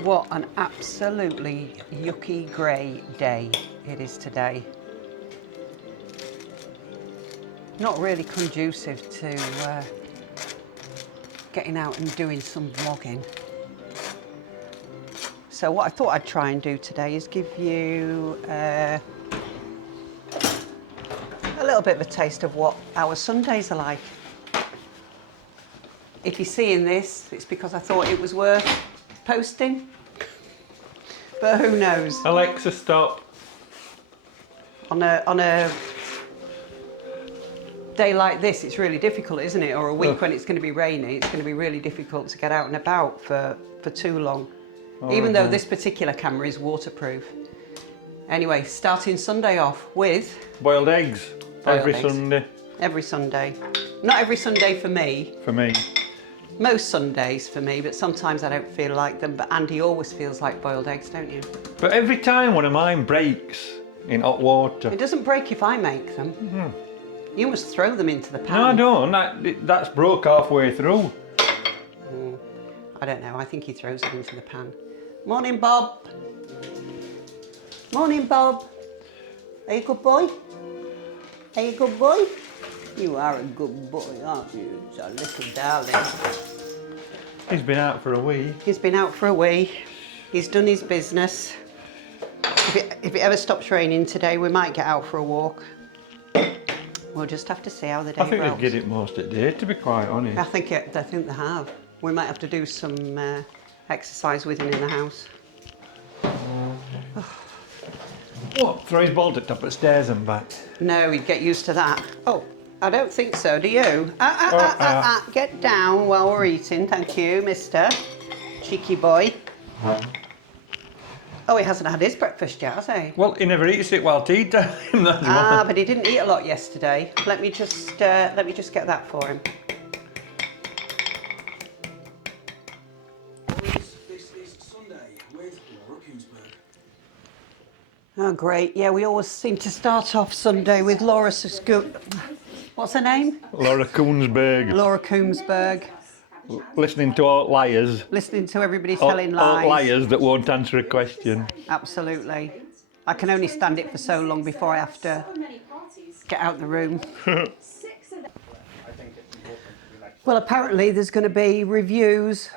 What an absolutely yucky grey day it is today. Not really conducive to getting out and doing some vlogging. So what I thought I'd try and do today is give you a little bit of a taste of what our Sundays are like. If you're seeing this, it's because I thought it was worth posting, but who knows? Alexa, stop. On a day like this, it's really difficult, isn't it? Or a week when it's going to be rainy, it's going to be really difficult to get out and about for too long. Even though this particular camera is waterproof. Anyway, starting Sunday off with Boiled eggs. Every Sunday. Every Sunday. Not every Sunday for me. For me. Most Sundays for me, but sometimes I don't feel like them. But Andy always feels like boiled eggs, don't you? But every time one of mine breaks in hot water. It doesn't break if I make them. Mm-hmm. You must throw them into the pan. No, I don't. That's broke halfway through. I don't know. I think he throws them into the pan. Morning, Bob. Morning, Bob. Are you a good boy? Are you a good boy? You are a good boy, aren't you? It's our little darling. He's been out for a wee. He's been out for a wee. He's done his business. If it ever stops raining today, we might get out for a walk. We'll just have to see how the day I think rolls. they'll get it most of the day, to be quite honest. I think they have. We might have to do some exercise with him in the house. What? Throw his ball to the top of the stairs and back? No, he'd get used to that. Oh, I don't think so, do you? Get down while we're eating, thank you, mister. Cheeky boy. Oh, he hasn't had his breakfast yet, has he? Well, he never eats it while tea time. That's why. But he didn't eat a lot yesterday. Let me just get that for him. This is Sunday with Laura Koomsberg. Oh, great. Yeah, we always seem to start off Sunday with Laura What's her name? Laura Koomsberg. Laura Koomsberg. Listening to all liars. Listening to everybody telling lies. All liars that won't answer a question. Absolutely. I can only stand it for so long before I have to get out the room. Well, apparently there's going to be reviews,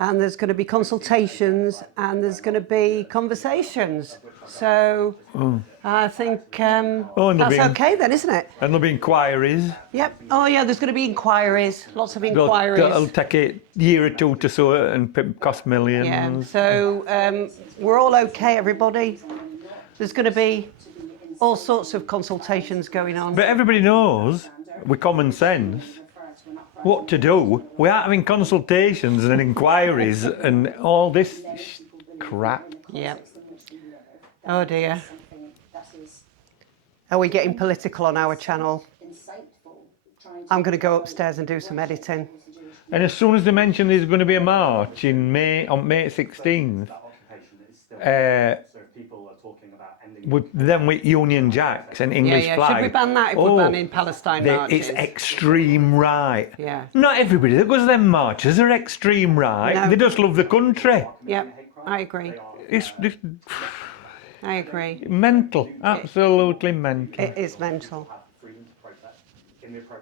and there's going to be consultations, and there's going to be conversations. So I think that's okay then, isn't it? And there'll be inquiries. Yep. Oh yeah, there's going to be inquiries, lots of inquiries. It'll take a year or two to sort and cost millions. Yeah. So we're all okay, everybody. There's going to be all sorts of consultations going on. But everybody knows, with common sense, what to do. We aren't having consultations and inquiries and all this crap. Yep. Oh dear. Are we getting political on our channel? I'm going to go upstairs and do some editing. And as soon as they mention there's going to be a march in May, on May 16th, with Union Jacks and English flag. Should we ban that if we're banning Palestine marches? It's extreme right. Yeah. Not everybody that goes to them marches are extreme right. No. They just love the country. Yep, I agree. It's I agree. mental. Absolutely mental. It is mental.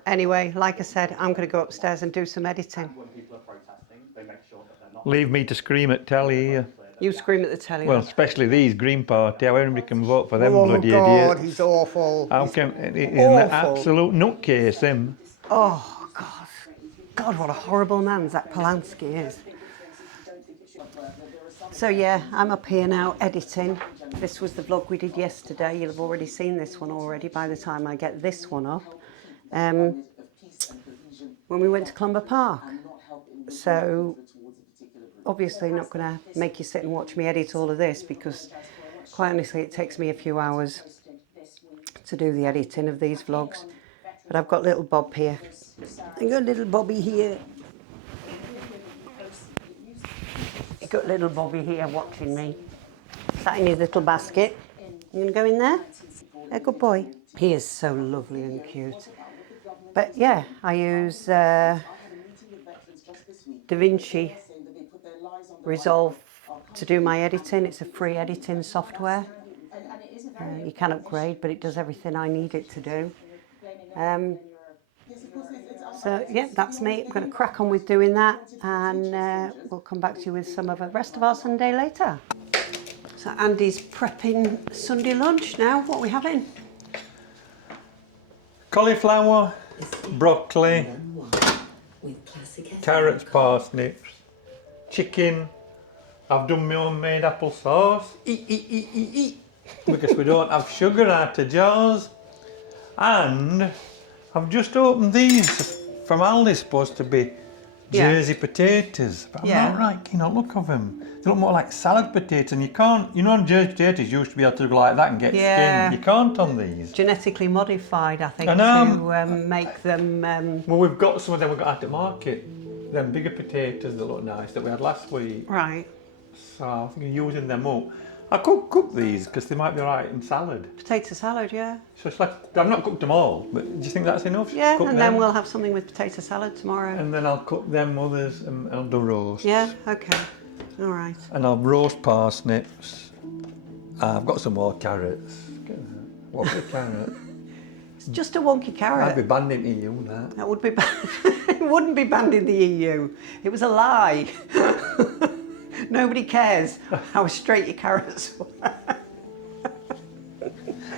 Anyway, like I said, I'm going to go upstairs and do some editing. Leave me to scream at telly here. You scream at the telly. Well, especially these Green Party, how anybody can vote for them bloody God, idiots. he's awful. How can he's an awful. absolute nutcase, him. Oh, God. God, what a horrible man Zach Polanski is. So, yeah, I'm up here now editing. This was the vlog we did yesterday. You'll have already seen this one already by the time I get this one up. When we went to Clumber Park. So, obviously not going to make you sit and watch me edit all of this because, quite honestly, it takes me a few hours to do the editing of these vlogs. But I've got little Bob here. I've got little Bobby here. I've got little Bobby here watching me. Sat in his little basket. You going to go in there? A good boy. He is so lovely and cute. But yeah, I use DaVinci Resolve to do my editing. It's a free editing software. You can upgrade, but it does everything I need it to do. So yeah, that's me. I'm going to crack on with doing that, and we'll come back to you with some of the rest of our Sunday later. So Andy's prepping Sunday lunch now. What are we having? Cauliflower, broccoli, carrots, parsnips, chicken. I've done my own made apple sauce. Eat. Because we don't have sugar out of jars. And I've just opened these from Aldi, supposed to be Jersey potatoes. But I'm not right keen on the look of them. They look more like salad potatoes, and you can't, you know, on Jersey potatoes you used to be able to go like that and get skin. You can't on these. Genetically modified, I think, to make them... Well, we've got some of them we got at the market. Them bigger potatoes that look nice that we had last week. Right. So I think I'm using them up. I could cook these because they might be alright in salad. Potato salad, yeah. So it's like, I've not cooked them all, but do you think that's enough? Yeah, cook and them? then we'll have something with potato salad tomorrow. And then I'll cook them others and I'll do roast. Yeah, okay. All right. And I'll roast parsnips. I've got some more carrots. What's a carrot? It's just a wonky carrot. I'd be banned in EU, that. That would be it wouldn't be banned in the EU. It was a lie. Nobody cares how straight your carrots were.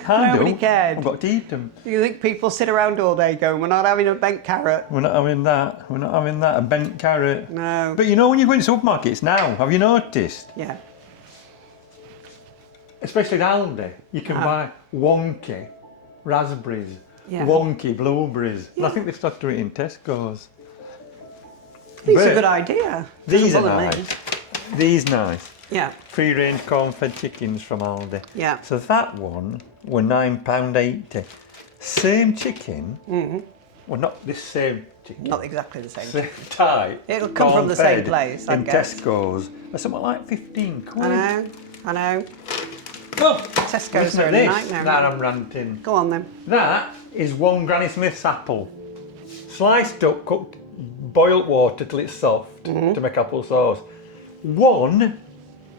Nobody cared. I've got to eat them. You think people sit around all day going, we're not having a bent carrot? We're not having that. We're not having that. A bent carrot. No. But you know when you go into supermarkets now, have you noticed? Yeah. Especially at Aldi, you can buy wonky raspberries, wonky blueberries. Yeah. And I think they've started doing it in Tesco's. These are a good idea. These are Doesn't bother me. nice. These nice. Yeah. Free-range corn-fed chickens from Aldi. Yeah. So that one were £9.80. Same chicken. Well, not this same chicken. Not exactly the same. Same type. It'll come from the same corn-fed place, I in guess. Tesco's. Or something like 15 quid. I know. Oh, Tesco's listen are to a this. nightmare. That I'm ranting. Go on then. That is one Granny Smith's apple. Sliced up, cooked, boiled water till it's soft to make apple sauce. One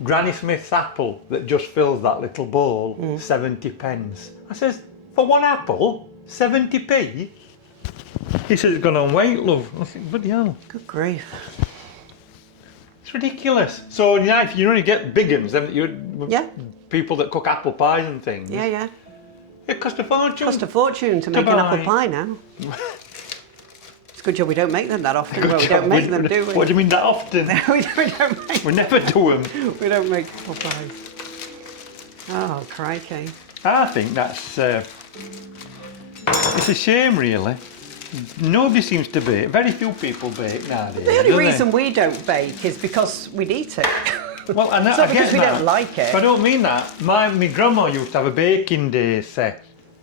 Granny Smith's apple that just fills that little bowl, 70 pence. I says, for one apple, 70p? He says it's gone on weight, love. I think, bloody hell. Good grief. It's ridiculous. So yeah, if you only get big ones, then people that cook apple pies and things. Yeah. It costs a fortune. Cost a fortune to make an apple pie now. It's a good job we don't make them that often. Well, we don't make them, do we? What do you mean that often? we don't make We never do them. We don't make apple pies. Oh, crikey. I think that's... it's a shame, really. Nobody seems to bake. Very few people bake nowadays. The only reason we don't bake is because we'd eat it. Well, and it's I not get because we that. don't like it. But I don't mean that. My grandma used to have a baking day, say,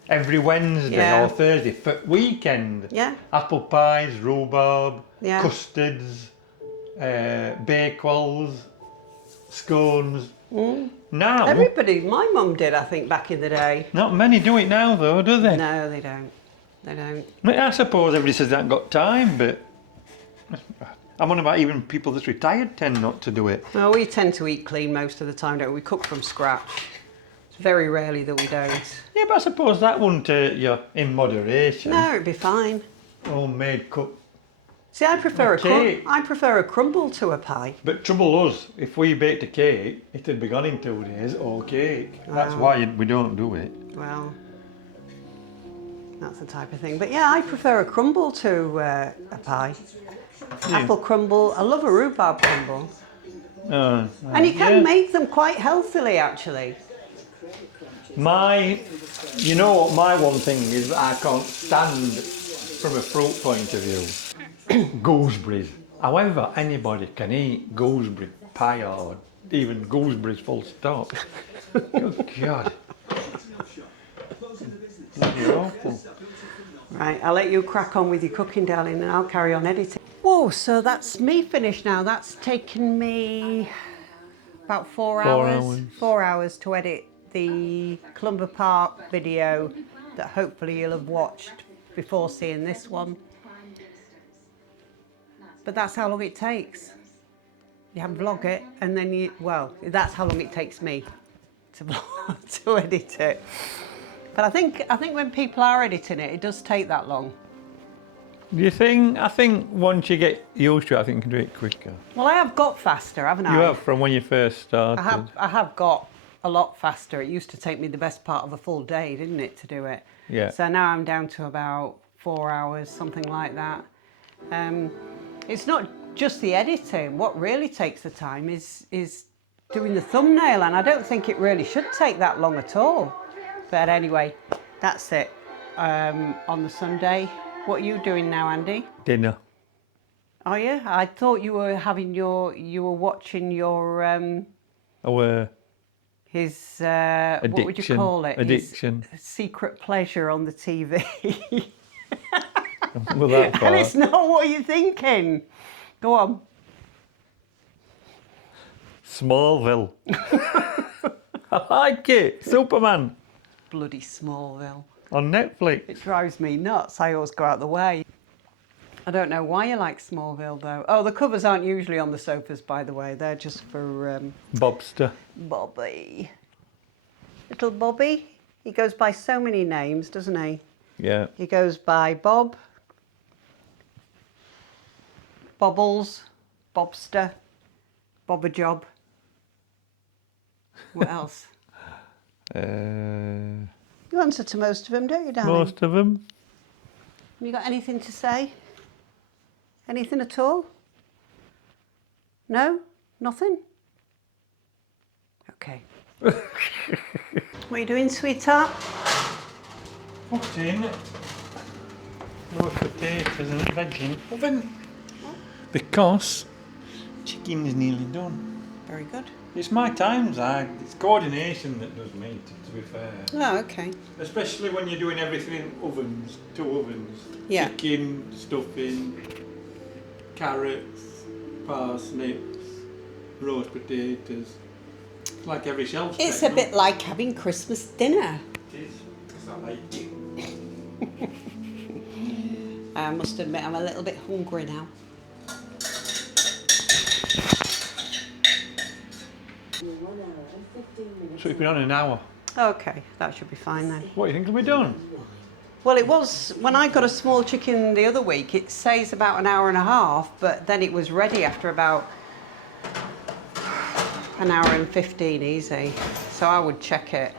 every Wednesday or Thursday for weekend. Yeah. Apple pies, rhubarb, custards, bakewells, scones. Now, everybody, my mum did, I think, back in the day. not many do it now, though, do they? No, they don't. They don't. I suppose everybody says they haven't got time, but I'm on about even people that's retired tend not to do it. Well, we tend to eat clean most of the time, don't we? We cook from scratch. It's very rarely that we don't. Yeah, but I suppose that wouldn't hurt you in moderation. No, it'd be fine. Homemade cook. See, I prefer cake. I prefer a crumble to a pie. But trouble us, if we baked a cake, it'd be gone in 2 days, or cake. That's why we don't do it. Well, that's the type of thing. But yeah, I prefer a crumble to a pie. Apple crumble. I love a rhubarb crumble. And you can make them quite healthily, actually. You know what my one thing is that I can't stand from a fruit point of view? Gooseberries. However, anybody can eat gooseberry pie or even gooseberries full stop. Good God. Bloody awful. Right, I'll let you crack on with your cooking, darling, and I'll carry on editing. Whoa, so that's me finished now. That's taken me about 4 hours. 4 hours to edit the Clumber Park video that hopefully you'll have watched before seeing this one. But that's how long it takes. You You vlog it, and then you, well, that's how long it takes me to vlog, to edit it. But I think when people are editing it, it does take that long. Do you think? I think once you get used to it, I think you can do it quicker. Well, I have got faster, haven't I? You have from when you first started. I have got a lot faster. It used to take me the best part of a full day, didn't it, to do it? Yeah. So now I'm down to about 4 hours, something like that. It's not just the editing. What really takes the time is doing the thumbnail, and I don't think it really should take that long at all. But anyway, that's it on the Sunday. What are you doing now, Andy? Dinner. Oh yeah, I thought you were watching your his what would you call it? Addiction. His secret pleasure on the TV. Well, that far. And it's not what you're thinking. Go on. Smallville. I like it. Superman. Bloody Smallville. On Netflix. It drives me nuts. I always go out the way. I don't know why you like Smallville though. Oh, the covers aren't usually on the sofas, by the way. They're just for Bobster. Bobby. Little Bobby. He goes by so many names, doesn't he? Yeah. He goes by Bob, Bobbles, Bobster, Bobajob. What else? You answer to most of them, don't you, darling? Most of them. Have you got anything to say? Anything at all? No? Nothing? Okay. What are you doing, sweetheart? Putting lower potatoes and veg in oven because chicken's nearly done. Very good. It's my times, it's coordination that does me, to be fair. Oh, okay. Especially when you're doing everything in ovens, 2 ovens. Yeah. Chicken, stuffing, carrots, parsnips, roast potatoes. It's like every shelf. It's a bit like having Christmas dinner. It is, because I like it. I must admit I'm a little bit hungry now. So it's been on an hour. Okay, that should be fine then. What do you think will be done? Well, it was, when I got a small chicken the other week, it says about an hour and a half, but then it was ready after about an hour and 15 easy. So I would check it.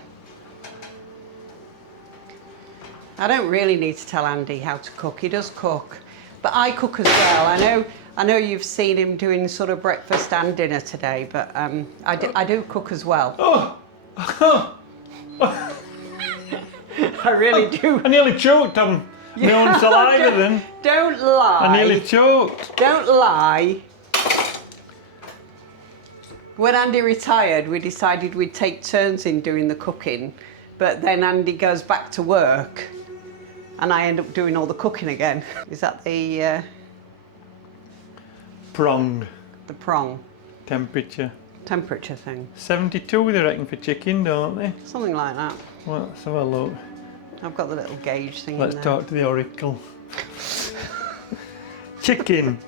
I don't really need to tell Andy how to cook. He does cook, but I cook as well. I know you've seen him doing sort of breakfast and dinner today, but I do cook as well. Oh! I really do. I nearly choked on my own saliva then. Don't lie. I nearly choked. Don't lie. When Andy retired, we decided we'd take turns in doing the cooking, but then Andy goes back to work and I end up doing all the cooking again. Is that the Pronged prong temperature thing? 72 they reckon for chicken, don't they? Something like that. Well, let's have a look. I've got the little gauge thing Let's in there. talk to the oracle. Chicken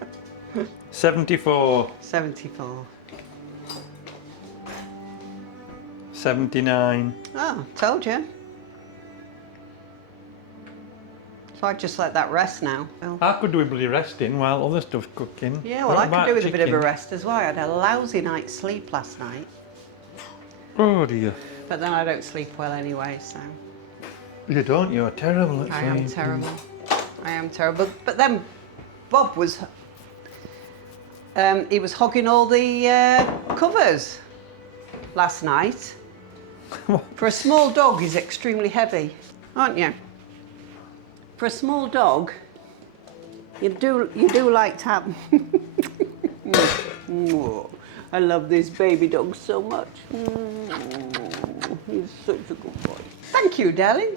74. 74. 79. Oh, told you. So I just let that rest now. Well, I could do a bloody resting while other stuff's cooking. yeah, well, What I could about do with a bit of a chicken? rest as well. I had a lousy night's sleep last night, Oh dear. but then I don't sleep well anyway, so You don't, you're terrible at I am sleeping. terrible. I am terrible. But then Bob was, he was hogging all the covers last night. For a small dog, he's extremely heavy, aren't you? For a small dog, you do like to have. Oh, I love this baby dog so much. He's such a good boy. Thank you, darling.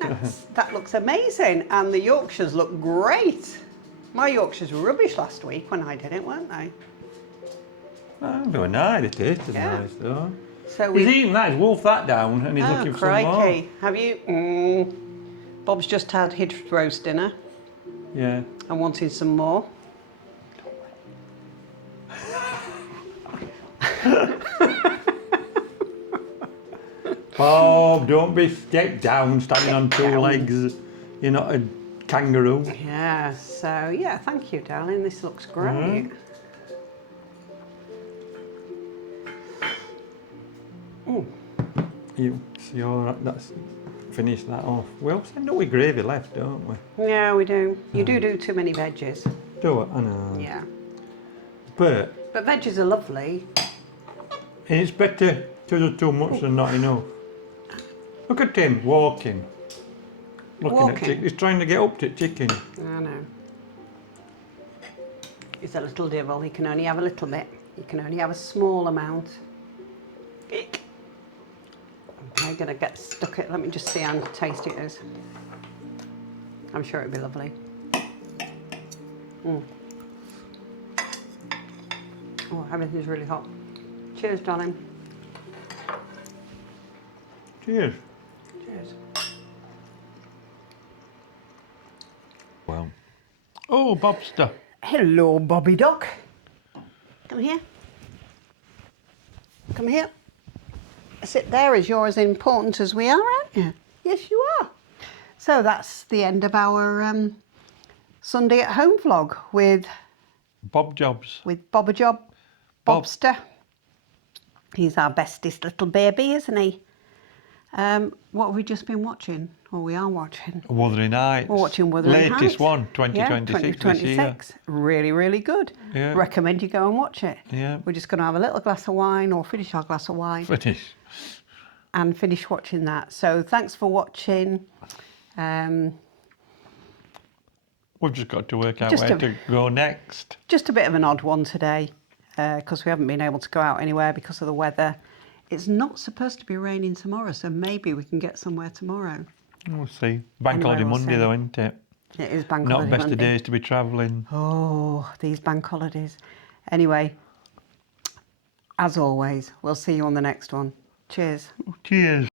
That looks amazing, and the Yorkshires look great. My Yorkshires were rubbish last week when I did it, weren't they? They were nice, it tasted Yeah. nice though. So He's we. eating that, he's wolfed that down and he's looking for some more. Crikey! Have you? Bob's just had his roast dinner. Yeah. and wanting some more. Bob, don't get down standing on two legs. You're not a kangaroo. Yeah, so yeah, thank you, darling. This looks great. So that's finished that off. We also end up with gravy left, don't we? Yeah, we do. You do too many veggies. Do it, I know. Yeah. But veggies are lovely. it's better to do too much than not enough. Look at him walking. Looking at chicken. He's trying to get up to chicken. I know. He's a little devil. He can only have a little bit. He can only have a small amount. Eek. I'm going to get stuck it. Let me just see how tasty it is. I'm sure it'll be lovely. Oh, everything's really hot. Cheers, darling. Cheers. Cheers. Well. Oh, Bobster. Hello, Bobby Duck. Come here. Come here. Sit there as you're as important as we are, aren't you? Yes, you are. So that's the end of our Sunday at home vlog with Bob Jobs. With Bob-a-Job, Bobster. He's our bestest little baby, isn't he? What have we just been watching? Or we are watching? Wuthering Heights. We're watching Wuthering Heights. Latest one, 2026 yeah, 2026. Really, really good. Yeah. Recommend you go and watch it. Yeah. We're just going to have a little glass of wine or finish our glass of wine. Finish. And finish watching that. So thanks for watching. We've just got to work out where to go next. Just a bit of an odd one today because we haven't been able to go out anywhere because of the weather. It's not supposed to be raining tomorrow, so maybe we can get somewhere tomorrow. We'll see. Bank holiday Monday though, isn't it? It is bank Not holiday best Monday. of days to be travelling. Oh, these bank holidays. Anyway, as always, we'll see you on the next one. Cheers. Cheers.